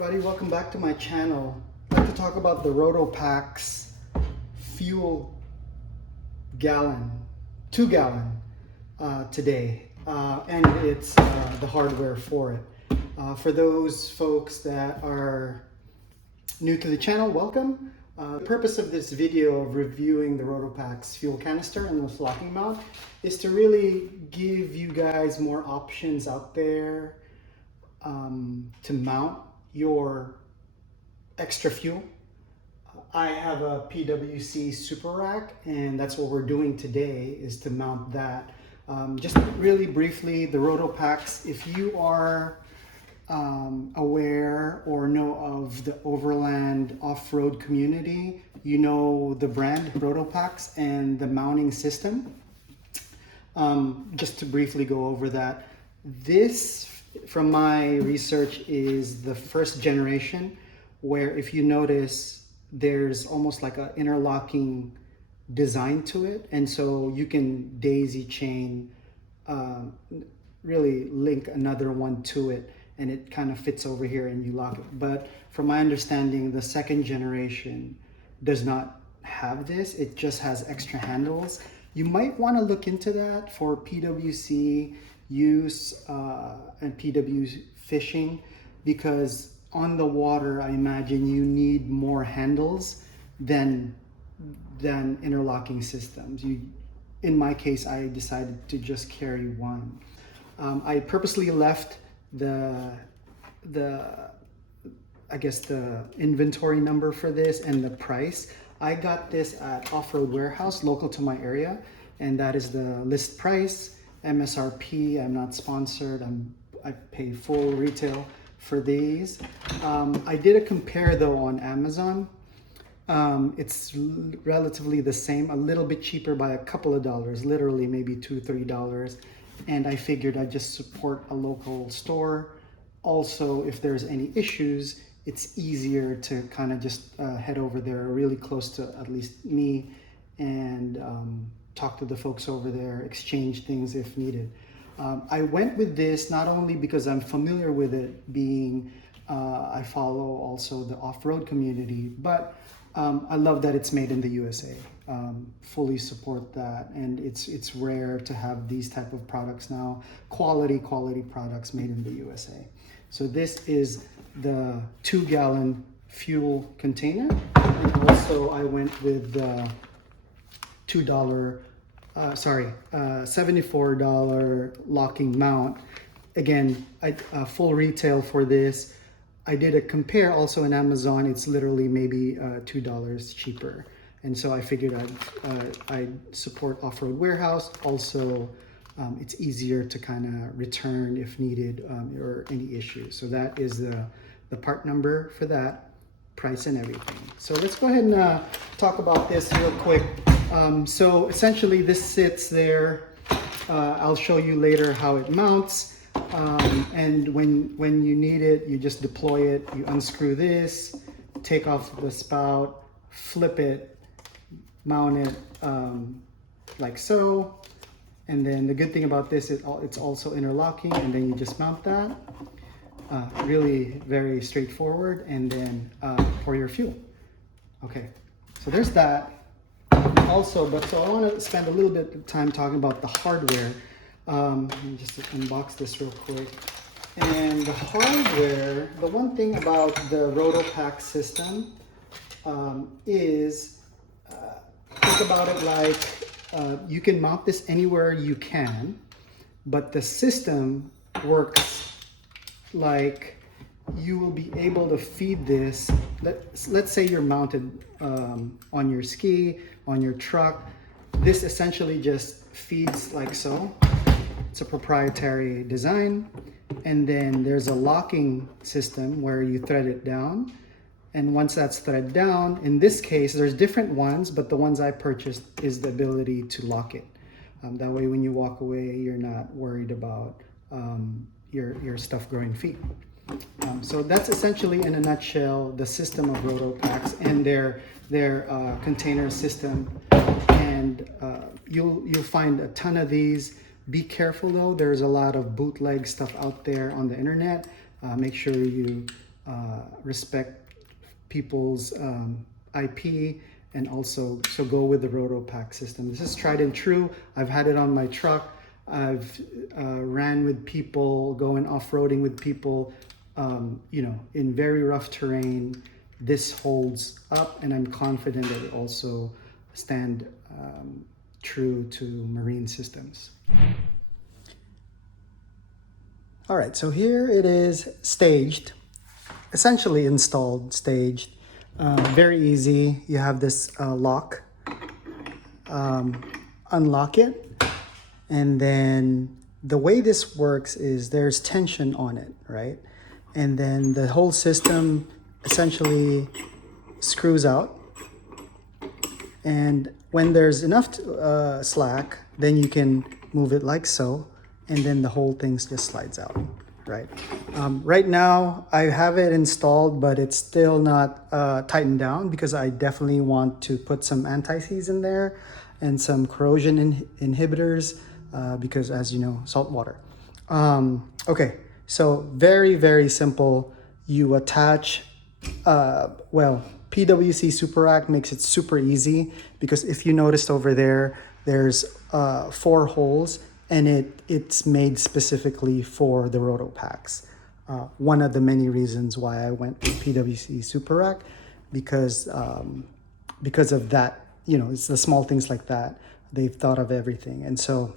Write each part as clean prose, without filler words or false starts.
everybody, welcome back to my channel. I'd like to talk about the RotopaX fuel gallon, 2-gallon today, and it's the hardware for it. For those folks that are new to the channel, welcome. The purpose of this video of reviewing the RotopaX fuel canister and this locking mount is to really give you guys more options out there to mount your extra fuel. I have a PWC super rack, and that's what we're doing today, is to mount that. Just really briefly, the RotopaX, if you are aware or know of the overland off-road community, you know the brand RotopaX and the mounting system. Just to briefly go over that, this, from my research, is the first generation, where if you notice there's almost like an interlocking design to it, and so you can daisy chain, really link another one to it, and it kind of fits over here and you lock it. But from my understanding, the second generation does not have this. It just has extra handles. You might want to look into that for PWC use and PW fishing, because on the water, I imagine you need more handles than interlocking systems. In my case, I decided to just carry one. I purposely left the inventory number for this and the price. I got this at Off-Road Warehouse, local to my area, and that is the list price. MSRP, I'm not sponsored, I pay full retail for these. I did a compare though on Amazon. It's relatively the same, a little bit cheaper by a couple of dollars, literally maybe $2-3. And I figured I'd just support a local store. Also, if there's any issues, it's easier to kind of just head over there really close to at least me and talk to the folks over there, exchange things if needed. I went with this not only because I'm familiar with it, being I follow also the off-road community, but I love that it's made in the USA. Fully support that, and it's rare to have these type of products now, quality products made in the USA. So this is the 2-gallon fuel container, and also I went with the $74 locking mount. Again, full retail for this. I did a compare also in Amazon. It's literally maybe $2 cheaper. And so I figured I'd support Off-Road Warehouse. Also, it's easier to kind of return if needed or any issues. So that is the part number for that, price and everything. So let's go ahead and talk about this real quick. So essentially this sits there. I'll show you later how it mounts. And when you need it, you just deploy it, you unscrew this, take off the spout, flip it, mount it like so. And then the good thing about this is it's also interlocking, and then you just mount that. Really very straightforward. And then pour your fuel. Okay, so there's that. Also, so I want to spend a little bit of time talking about the hardware. Let me just unbox this real quick. And the hardware, the one thing about the RotopaX system is, think about it like you can mount this anywhere you can, but the system works like you will be able to feed this. Let's say you're mounted on your ski, on your truck. This essentially just feeds like so. It's a proprietary design. And then there's a locking system where you thread it down. And once that's threaded down, in this case, there's different ones, but the ones I purchased is the ability to lock it. That way, when you walk away, you're not worried about your stuff growing feet. So that's essentially, in a nutshell, the system of RotopaX and their container system. And you'll find a ton of these. Be careful though, there's a lot of bootleg stuff out there on the internet. Make sure you respect people's IP, and also so go with the RotopaX system. This is tried and true. I've had it on my truck. I've ran with people, going off-roading with people, you know, in very rough terrain. This holds up, and I'm confident that it also stand true to marine systems. All right, so here it is staged, essentially installed, staged. Very easy. You have this lock. Unlock it, and then the way this works is there's tension on it, right? And then the whole system essentially screws out, and when there's enough slack, then you can move it like so, and then the whole thing just slides out, right? Right now I have it installed, but it's still not tightened down because I definitely want to put some anti-seize in there and some corrosion inhibitors because, as you know, salt water. Okay, so very, very simple. You attach, well, PWC Super Rack makes it super easy because if you noticed over there, there's 4 holes, and it's made specifically for the RotopaX. One of the many reasons why I went with PWC Super Rack, because of that, you know, it's the small things like that. They've thought of everything. And so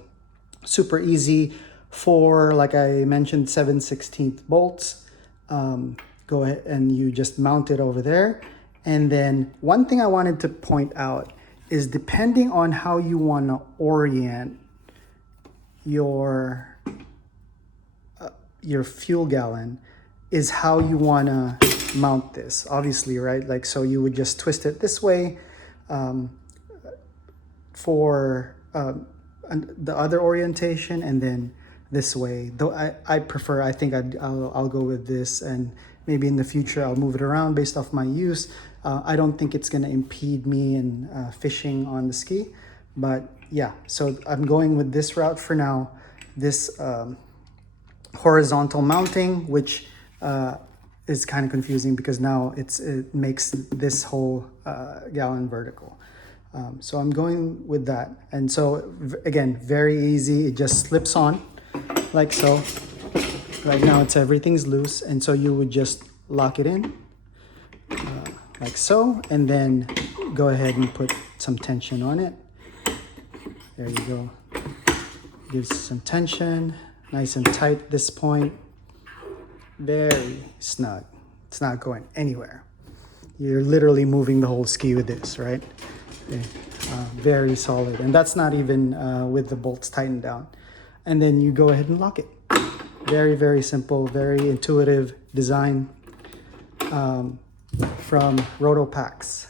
super easy for, like I mentioned, 7/16 bolts. Go ahead and you just mount it over there. And then one thing I wanted to point out is, depending on how you want to orient your fuel gallon is how you want to mount this, obviously, right? Like, so you would just twist it this way for the other orientation, and then this way. Though I prefer, I think I'll go with this, and maybe in the future I'll move it around based off my use. I don't think it's going to impede me in fishing on the ski, but yeah, so I'm going with this route for now. This horizontal mounting, which is kind of confusing because now it makes this whole gallon vertical. So I'm going with that. And so again, very easy. It just slips on like so. Right now everything's loose, and so you would just lock it in like so, and then go ahead and put some tension on it. There you go. Gives some tension, nice and tight at this point. Very snug. It's not going anywhere. You're literally moving the whole ski with this, right? Okay. Very solid, and that's not even with the bolts tightened down. And then you go ahead and lock it. Very, very simple, very intuitive design from RotopaX.